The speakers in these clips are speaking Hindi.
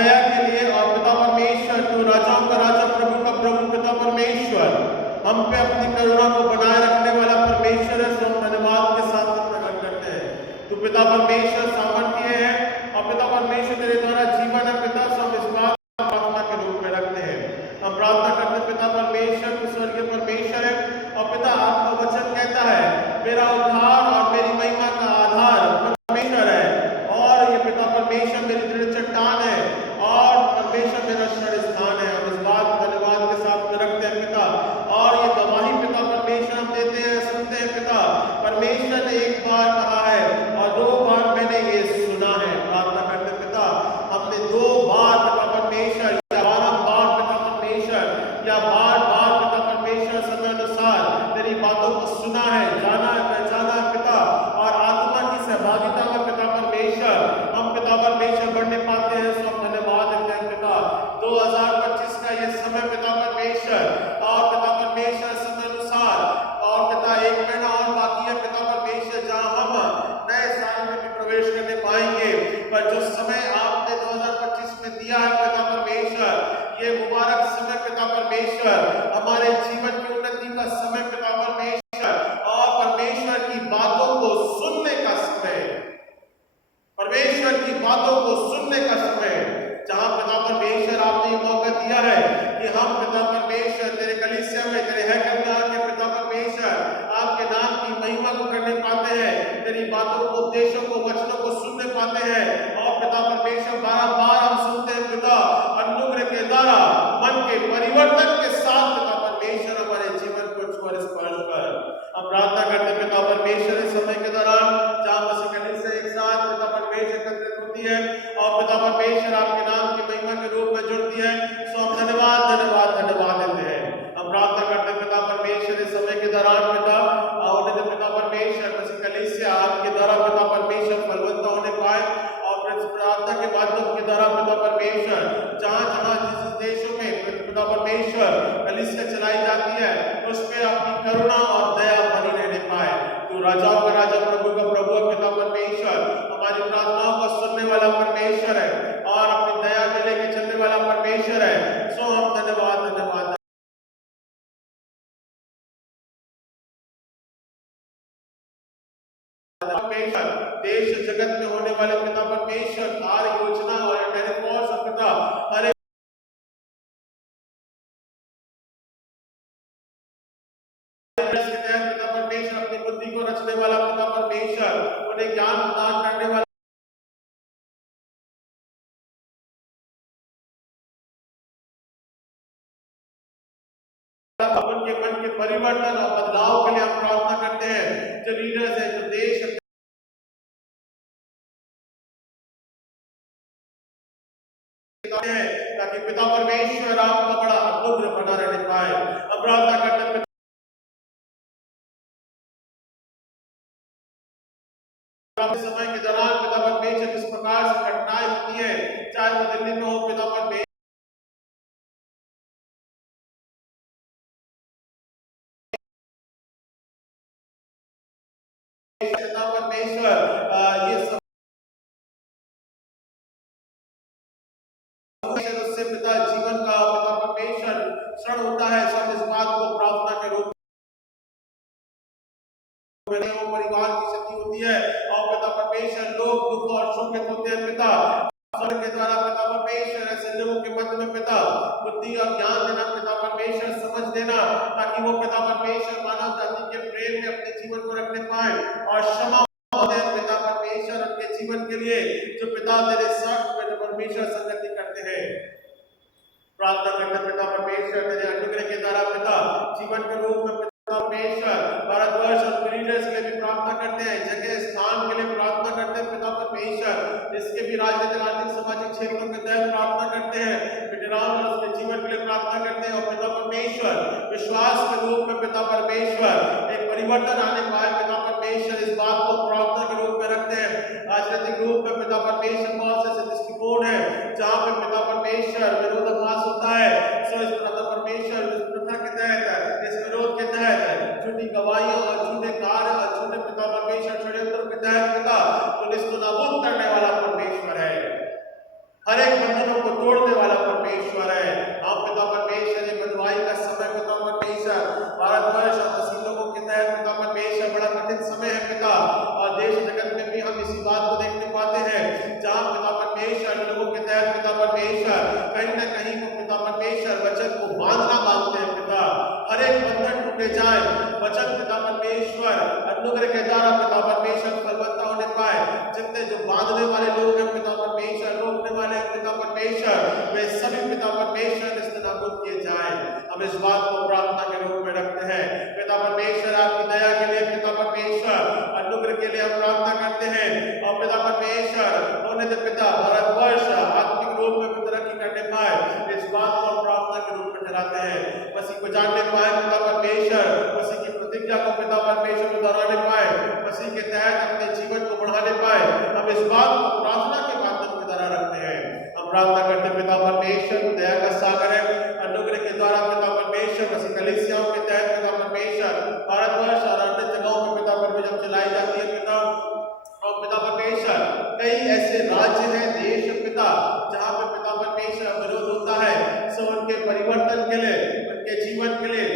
दया के लिए। और पिता परमेश्वर तू राजाओं का राजा, प्रभु का प्रभु, पिता परमेश्वर हम पे अपनी करुणा को बनाए रखने वाला परमेश्वर है। हम धन्यवाद के साथ प्रकट करते हैं। तू पिता परमेश्वर सामर्थ्य है और पिता परमेश्वर तेरे द्वारा जीवन है पिता। हम इस बात प्रार्थना के रूप में रखते हैं। हम प्रार्थना करते हैं पिता परमेश्वर तू स्वर्गीय परमेश्वर है और पिता आपका वचन कहता है मेरा उद्धार और मेरी महिमा का आधार परमेश्वर है और ये पिता परमेश्वर मेरी दृढ़ चट्टान है और परमेश्वर मेरा शरण स्थान है। हम इस बात धन्यवाद के साथ में रखते हैं पिता। और ये गवाही पिता परमेश्वर हम देते हैं, सुनते हैं पिता। परमेश्वर ने एक बार कहा है और 2 बार मैंने ये सुना है। प्रार्थना करते पिता हमने 2 बार पिता परमेश्वर या 12 बार पिता परमेश्वर या बार बार पिता परमेश्वर समय अनुसार तेरी बातों को सुना है, जाना है, पहचाना है पिता। और आत्मा की सहभागिता में पिता परमेश्वर हम पिता परमेश्वर बढ़ने पाते हैं। सो हम धन्यवाद देते हैं पिता। 2025 का ये समय पिता परमेश्वर और पिता परमेश्वर समय अनुसार और पिता 1 महीना और बाकी है पिता परमेश्वर जहां हम नए साल में भी प्रवेश करने पाएंगे। पर जो समय आपने 2025 में दिया है पिता परमेश्वर ये मुबारक समय पिता परमेश्वर हमारे जीवन की उन्नति का समय पिता परमेश्वर और परमेश्वर की बातों को सुनने का समय, परमेश्वर की बातों को सुनने का समय, जहां पिता परमेश्वर आपने मौका दिया है कि हम पिता परमेश्वर तेरे कलीसिया में तेरे हैकल में आके पिता परमेश्वर आपके नाम की महिमा को करने पाते हैं, तेरी बातों को, उपदेशों को, वचनों को सुनने पाते हैं। और पिता परमेश्वर बार-बार हम सुनते हैं पिता अनुग्रह के द्वारा मन के परिवर्तन के साथ पिता परमेश्वर हमारे जीवन को स्पर्श कर। हम प्रार्थना करते पिता परमेश्वर इस समय के दौरान जहां मसीह कलीसिया एक साथ पिता परमेश्वर एकत्रित होती है और पिता परमेश्वर आपके नाम की महिमा के रूप में जुड़ती है। सो हम धन्यवाद धन्यवाद धन्यवाद देते हैं। हम प्रार्थना करते पिता परमेश्वर इस समय के दौरान पिता और पिता परमेश्वर मसीह कलीसिया आपके द्वारा पिता परमेश्वर फलवंत होने पाए और प्रार्थना के माध्यम के द्वारा पिता परमेश्वर जहां जहां जिस देशों में पिता परमेश्वर कलीसिया चलाई जाती है उसमें अपनी करुणा और दया बनी रहने पाए। तू राजाओं का राजा, प्रभु का प्रभु पिता परमेश्वर हमारी प्रार्थनाओं को सुनने वाला परमेश्वर है और अपनी दया में लेके चलने वाला परमेश्वर है। सो हम धन्यवाद धन्यवाद परमेश्वर देश जगत में होने वाले पिता परमेश्वर कार्य योजना और टेलीफोर्स पिता हर पिता परमेश्वर अपनी बुद्धि को रचने वाला पिता परमेश्वर उन्हें ज्ञान प्रदान करने वाला उनके मन के परिवर्तन और बदलाव के लिए हम प्रार्थना करते हैं। जो लीडर्स है, जो देश है, ताकि पिता परमेश्वर आपका बड़ा अनुग्रह बना रहने पाए। हम प्रार्थना करते हैं समय के दौरान पिता परमेश्वर किस प्रकार से घटनाएं होती है, चाहे वो दिल्ली में हो पिता परमेश्वर ये सब उससे पिता जीवन का पिता परमेश्वर क्षण होता है। सब इस बात को प्रार्थना के रूप में परिवार की क्षति होती है और पिता परमेश्वर लोग दुख और शोकित होते हैं पिता के द्वारा पिता परमेश्वर ऐसे लोगों के मध्य में पिता बुद्धि और ज्ञान देना पिता परमेश्वर समझ देना ताकि वो पिता परमेश्वर मानव जाति के प्रेम में अपने जीवन को रखने पाए और क्षमा पिता परमेश्वर उनके जीवन के लिए जो पिता तेरे साथ परमेश्वर संगति करते हैं। प्रार्थना करते पिता परमेश्वर तेरे अनुग्रह के द्वारा पिता जीवन के रूप में पिता परमेश्वर भारतवर्ष और लीडर्स के लिए भी प्रार्थना करते हैं, जगह स्थान के लिए प्रार्थना करते हैं पिता परमेश्वर, इसके भी राजनीतिक आर्थिक सामाजिक क्षेत्रों के तहत प्रार्थना करते हैं। वेटरान और उसके जीवन के लिए प्रार्थना करते हैं और पिता परमेश्वर विश्वास के रूप में पिता परमेश्वर एक परिवर्तन आने पाए पिता परमेश्वर इस बात को प्रार्थना के रूप में रखते हैं। राजनीतिक रूप में पिता परमेश्वर बहुत से दृष्टिकोण है जहाँ पे पिता परमेश्वर विरोधाभास होता है। सो इस पिता परमेश्वर इस प्रथा के तहत इस विरोध के तहत झूठी गवाहियों और झूठे कार्य और झूठे पिता परमेश्वर षड्यंत्र के तहत पिता पुलिस को नाबूद करने वाला परमेश्वर है। हर एक बंधनों को तोड़ने वाला परमेश्वर है। हम पिता परमेश्वर ये बंधुआई का समय पिता परमेश्वर भारतवर्ष और मसीह लोगों के तहत पिता परमेश्वर बड़ा कठिन समय है पिता, और देश जगत में भी हम इसी बात को देखने पाते हैं जहाँ पिता परमेश्वर लोगों के तहत पिता परमेश्वर कहीं न कहीं वो पिता परमेश्वर वचन को बांधना मांगते हैं पिता, हर एक बंधन टूटे जाए, वचन पिता परमेश्वर अनुग्रह के द्वारा पिता परमेश्वर फलवत्ता होने पाए, जितने जो बांधने वाले लोग हैं पिता परमेश्वर, रोकने वाले हैं पिता परमेश्वर, वे सभी पिता परमेश्वर निस्तनाबूद किए जाए। हम इस बात को प्रार्थना के रूप में रखते हैं पिता परमेश्वर, आपकी दया के लिए पिता परमेश्वर, अनुग्रह के लिए हम प्रार्थना करते हैं, और पिता परमेश्वर होने दे पिता भारतवर्ष आत्मिक रूप में तरक्की करने पाए, इस बात को हम प्रार्थना के रूप में ठहराते हैं। मसीह को जानने पाए पिता परमेश्वर, मसीह की प्रतिज्ञा को पिता परमेश्वर को दोहराने पाए, मसीह के तहत अपने जीवन को बढ़ाने पाए, हम इस बात को प्रार्थना के माध्यम के द्वारा रखते हैं। हम प्रार्थना करते हैं पिता परमेश्वर, दया का सागर है, अनुग्रह के द्वारा पिता परमेश्वर मसीह कलीसियाओं के तहत पिता परमेश्वर भारतवर्ष और अन्य जगहों में पिता परमेश्वर चलाई जाती है पिता, और पिता परमेश्वर कई ऐसे राज्य हैं, देश पिता, जहाँ पे पिता परमेश्वर विरोध होता है, सो उनके परिवर्तन के लिए, उनके जीवन के लिए,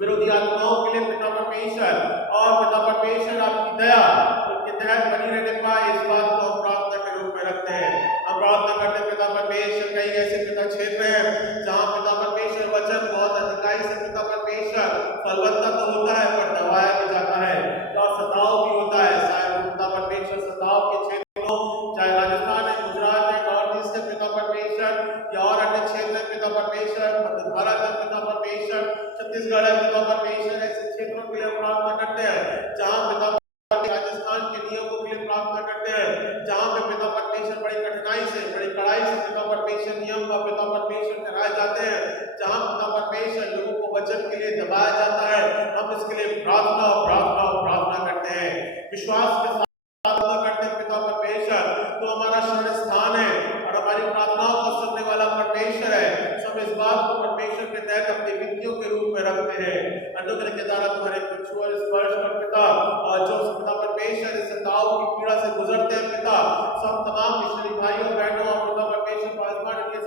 विरोधी आत्माओं के लिए पिता परमेश्वर, और पिता परमेश्वर आपकी दया उनके तहत बनी रहने पाए, इस बात को हम प्रार्थना के रूप में रखते हैं। हम प्रार्थना करते हैं पिता परमेश्वर, कई ऐसे पिता क्षेत्र हैं जहाँ पिता परमेश्वर वचन बहुत अधिकाई से पिता परमेश्वर फलवत्ता तो होता है पर दबाया भी जाता है, और सताव भी होता है, शायद पिता परमेश्वर सताव के क्षेत्र हो, चाहे राजस्थान है, गुजरात है, नॉर्थ ईस्ट है पिता परमेश्वर, या और अन्य क्षेत्र है पिता परमेश्वर, मध्य भारत है पिता परमेश्वर, छत्तीसगढ़ है पिता परमेश्वर, ऐसे क्षेत्रों के लिए हम प्रार्थना करते हैं जहाँ पिता राजस्थान के नियमों के लिए प्रार्थना करते हैं, जहाँ पे पिता परमेश्वर बड़ी कठिनाई से, बड़ी कड़ाई से पिता परमेश्वर नियम का पिता परमेश्वर कराए जाते हैं, जहाँ पिता परमेश्वर लोगों को वचन के लिए दबाया जाता है, हम इसके लिए प्रार्थना करते हैं, विश्वास के साथ प्रार्थना करते हैं पिता परमेश्वर, तो हमारा शरण स्थान है और हमारी प्रार्थनाओं को सुनने वाला परमेश्वर है। सब इस बात को परमेश्वर के तहत अपनी विधियों के रूप में रखते हैं, अनुग्रह के द्वारा तुम्हारे कुछ और स्पर्श कर पिता, और जो पिता परमेश्वर इस सताव की पीड़ा से गुजरते हैं पिता, सब तमाम मिशनरी भाइयों बहनों और पिता परमेश्वर पासवान के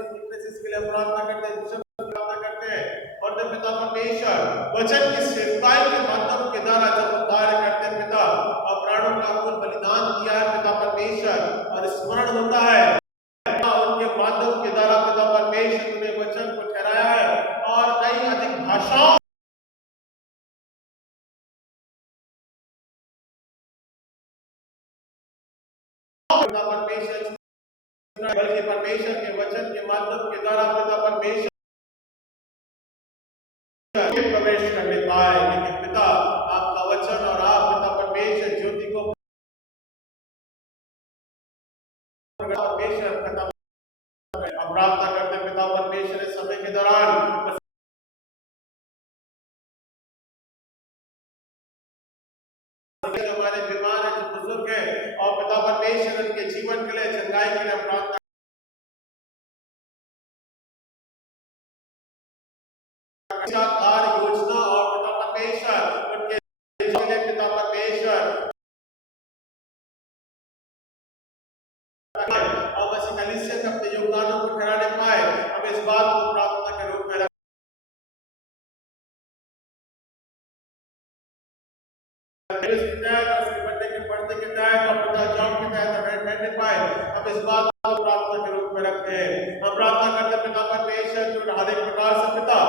लिए प्रार्थना करते हैं, प्रार्थना करते हैं, और पिता परमेश्वर वचन की सेवकाई के माध्यम के द्वारा जब कार्य करते हैं पिता, और प्राणों का अमूल्य बलिदान किया है पिता परमेश्वर, और स्मरण होता है उनके माध्यम के द्वारा पिता परमेश्वर ने वचन को ठहराया है, और कई अधिक भाषाओं पिता परमेश्वर, बल्कि परमेश्वर के वचन के माध्यम के द्वारा पिता परमेश्वर प्रवेश करने पाए, लेकिन पिता आपका वचन और आप पिता परमेश्वर ज्योति को परमेश्वर पिता, हम प्रार्थना करते पिता परमेश्वर इस समय के दौरान हमारे बीमार है, जो बुजुर्ग है, और पिता परमेश्वर उनके जीवन के लिए, चंगाई के लिए प्रार्थना कार्य योजना, और पिता परमेश्वर उनके पिता परमेश्वर और मसीह कलीसिया के अपने योगदानों को ठहराने पाए, हम इस बात को प्रार्थना के रूप में रखते बढ़ने के तहत और पिता जॉब के तहत रहने पाए, हम इस बात को प्रार्थना के रूप में रखते हैं। हम प्रार्थना करते पिता परमेश्वर जो हर एक प्रकार से पिता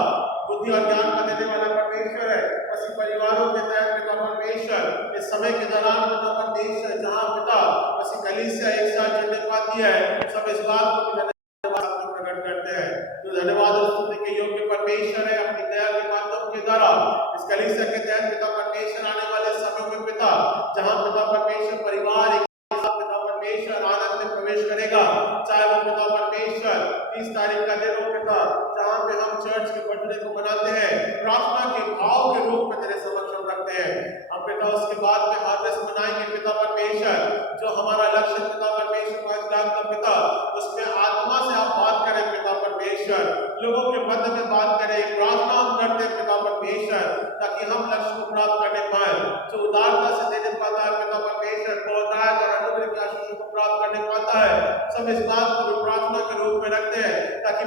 बुद्धि और ज्ञान का देने वाला परमेश्वर है, मसीह परिवारों के तहत पिता परमेश्वर इस समय के दौरान पिता परमेश्वर जहाँ पिता मसीह कलीसिया एक साथ जुड़ने पाती है, सब इस बात को प्रकट करते हैं। तो धन्यवाद और स्तुति के योग्य परमेश्वर है, अपनी दया के माध्यम के द्वारा इस कलीसिया के तहत पिता परमेश्वर आने वाले समय में पिता जहाँ पिता परमेश्वर परिवार पिता परमेश्वर आनंद में प्रवेश करेगा, चाहे वो पिता परमेश्वर 30 तारीख का दिन हो पिता, जहाँ पे हम चर्च के बर्थडे को मनाते हैं, प्रार्थना के भाव के रूप में तेरे समक्ष रखते हैं। हम पिता उसके बाद में हार्वेस्ट मनाएंगे पिता परमेश्वर, जो हमारा लक्ष्य पिता परमेश्वर 5 लाख का पिता, उसमें आत्मा से आप बात करें पिता परमेश्वर, लोगों के मध्य में बात करें, प्रार्थना हम करते हैं पिता परमेश्वर, ताकि हम लक्ष्य को प्राप्त करने पाए। जो उदारता से देने पाता है पिता परमेश्वर, बहुतायत और अनुग्रह की आशीषों को प्राप्त करने पाता है, सब इस बात को प्रार्थना के रूप में रखते हैं।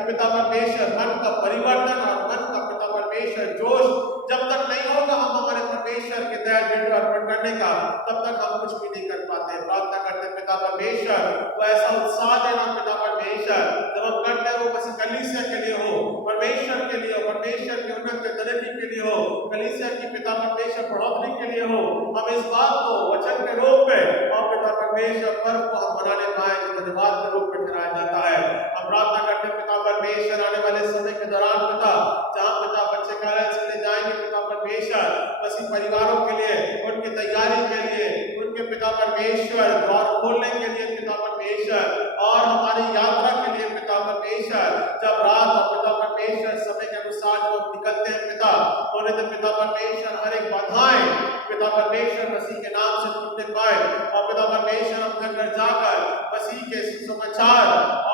पिता परमेश्वर मन का परिवर्तन और मन का पिता परमेश्वर जोश जब तक नहीं होगा हम हमारे परमेश्वर के दया भेंट अर्पण करने का, तब तक हम कुछ भी नहीं कर पाते। प्रार्थना करते पिता परमेश्वर वो ऐसा उत्साह देना पिता परमेश्वर, जब हम करते हैं वो बस कलीसिया के लिए हो, परमेश्वर के लिए हो, परमेश्वर की उन्नत तरक्की के लिए हो, कलीसिया की पिता परमेश्वर बढ़ोतरी के लिए हो। हम इस बात को वचन के रूप में और पिता परमेश्वर पर्व को हम मनाने पाए जो धन्यवाद के रूप में ठहराया जाता है। हम प्रार्थना करते पिता परमेश्वर आने वाले समय के दौरान पिता जहाँ पिता बच्चे कॉलेज के लिए जाएंगे पिता परमेश्वर, बसी परिवारों के लिए उनकी तैयारी के लिए, उनके पिता परमेश्वर द्वार खोलने के लिए पिता परमेश्वर और हमारी यात्रा के लिए पिता परमेश्वर, जब रात और पिता परमेश्वर समय के अनुसार जो निकलते हैं पिता, उन्हें तो पिता परमेश्वर हर एक बाधाएं पिता परमेश्वर मसीह के नाम से टूटने पाए और पिता परमेश्वर हम घर घर जाकर मसीह के सुसमाचार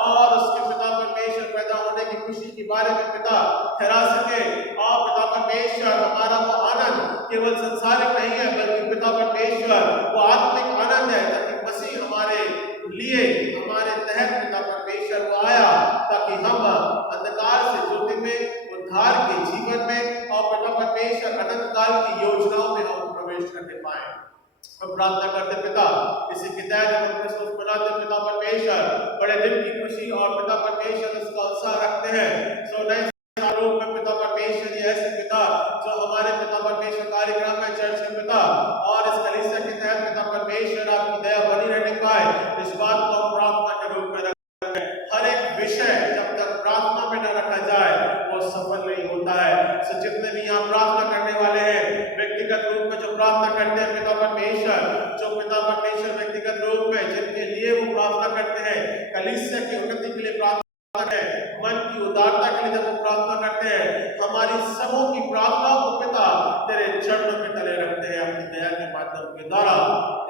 और उसके पिता परमेश्वर पैदा होने की खुशी के बारे में पिता ठहरा सके। और पिता परमेश्वर हमारा वो आनंद केवल संसारिक नहीं है बल्कि पिता परमेश्वर वो आत्मिक आनंद है, ताकि मसीह हमारे लिए हमारे तहत पिता परमेश्वर वो आया ताकि हम अंधकार से ज्योति में उद्धार के जीवन में और पिता परमेश्वर अनंत काल की योजनाओं में हम प्रवेश करने पाए। हम प्रार्थना करते पिता इसी के तहत हम क्रिसमस मनाते पिता परमेश्वर बड़े दिन की खुशी और पिता परमेश्वर उसका उत्साह रखते हैं। सो नए सालों में पिता परमेश्वर ऐसे पिता जो हमारे पिता परमेश्वर कार्यक्रम में चर्च के पिता और इस कलीसिया के तहत पिता परमेश्वर आपकी दया बनी रहने पाए, इस बात को हम प्रार्थना के रूप में रखते हैं। हर एक विषय जब तक प्रार्थना में न रखा जाए वो सफल नहीं होता है। सो जितने भी यहाँ प्रार्थना करने वाले हैं व्यक्तिगत रूप में जो प्रार्थना करते हैं पिता परमेश्वर, जो पिता परमेश्वर व्यक्तिगत रूप में जिनके लिए वो प्रार्थना करते हैं, कलीसिया की उन्नति के लिए प्रार्थना करते हैं, मन की उदारता के लिए जब वो प्रार्थना करते हैं, हमारी सबों की प्रार्थना को पिता तेरे चरणों के तले रखते हैं अपनी दया के माध्यम के द्वारा।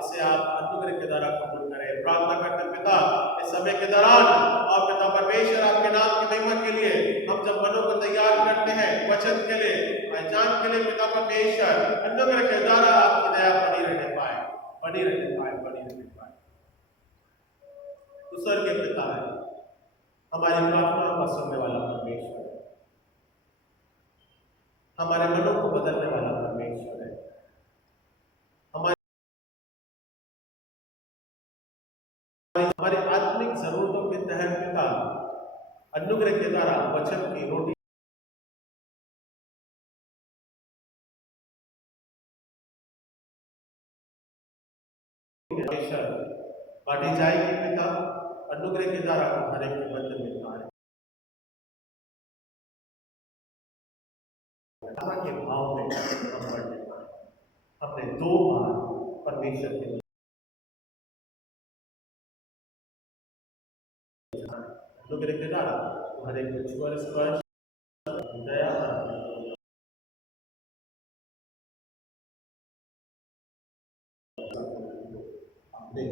इसे आप अनुग्रह के द्वारा कबूल करें। प्रार्थना करते पिता इस समय के दौरान और पिता परमेश्वर आपके नाम की महिमा के लिए हम जब मनों को तैयार करते हैं वचन के लिए, पहचान के लिए पिता परमेश्वर अनुग्रह के द्वारा आपकी दया बनी रहने पाए, बनी रहने पाए, बनी रहने पाए। तो स्वर्ग के पिता है, हमारी प्रार्थना को सुनने वाला परमेश्वर है, हमारे मनों को बदलने वाला परमेश्वर है, हमारे आत्मिक जरूरतों के तहत पिता अनुग्रह के द्वारा वचन की रोटी बांटी जाएगी पिता अनुग्रह के द्वारा हर एक के बंधन में कार्य के भाव में हम बढ़ने पाए। हमने 2 बार परमेश्वर के अनुग्रह के द्वारा हर एक स्पर्श दया अपने